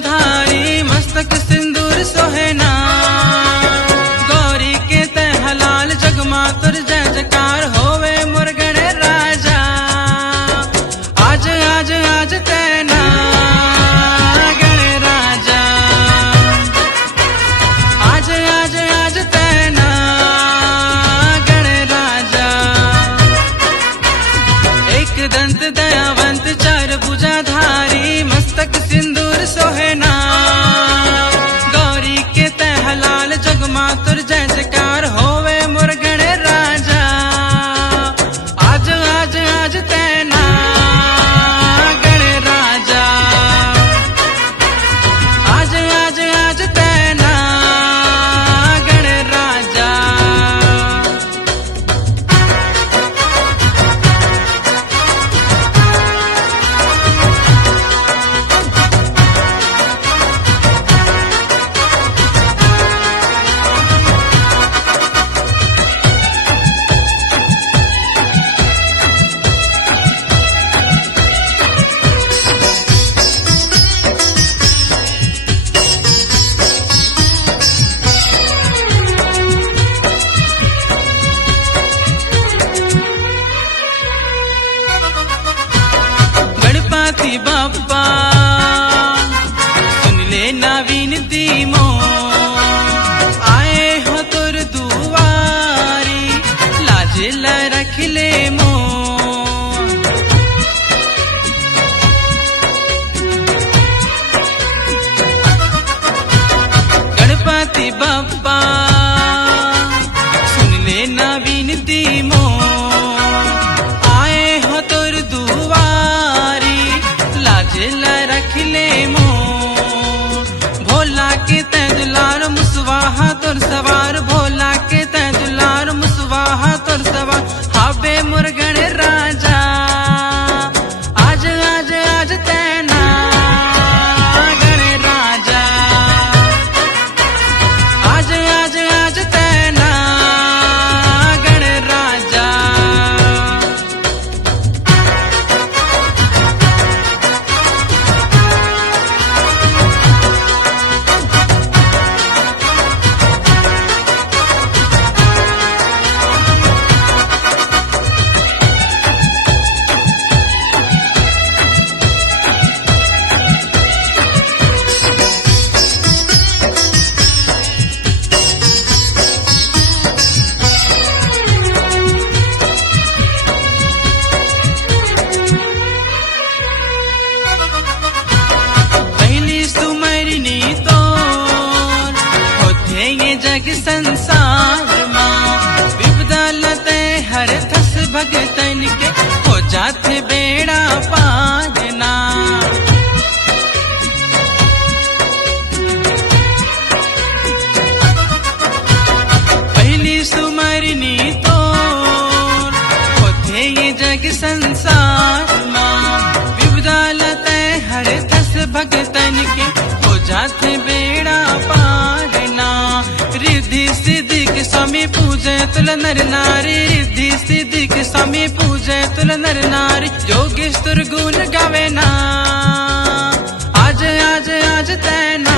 धारी मस्तक सिंदूर सोहेना। गौरी के तय हलाल जगमा तुर जय जयकार होवे मुरगण राजा। आज आज आज तैना गण राजा। आज आज आज तैना गण राजा। एक दंत दयावंत चार भुजाधारी मस्तक सिंदूर सोहेना। गौरी के तय हलाल जगमा तुर जय जयकार होवे मुरगण राजा। आज आज आज तैना गण राजा। आज आज आज तैना गण राजा। गणपति बाप्पा सुन ले ना विनती मो। आए हो तुर दुआरी लाज ला रख ले मो। गणपति बाप्पा सुन ले ना विनती मो। आए हो तुर दुआरी लाज ला रख ले मो। भोला के तय दुलार मुसवाहा तुर सवार। भोला के तय दुलार मुसवाहा तुर सवार हाबे मुरगण राजा। आज आज आज तैना गण राजा। आज आज आज तैना गण राजा। पहली सुमरनी तो होते ये जग संसार माँ। विपदा लते हर थस भगतन के हो जाते बेड़ा पारना। पहली सुमरनी तो होते ये जग संसार माँ। विपदा लते हर थस भगतन के हो जाते बेड़ा पारना। रिद्धि सिद्धि के स्वामी पूजे तुल नर नारी। रिद्धि सिद्धि के स्वामी पूजे तुल नर नारी। योगेश्वर गुण गावे ना। आज आज आज तैना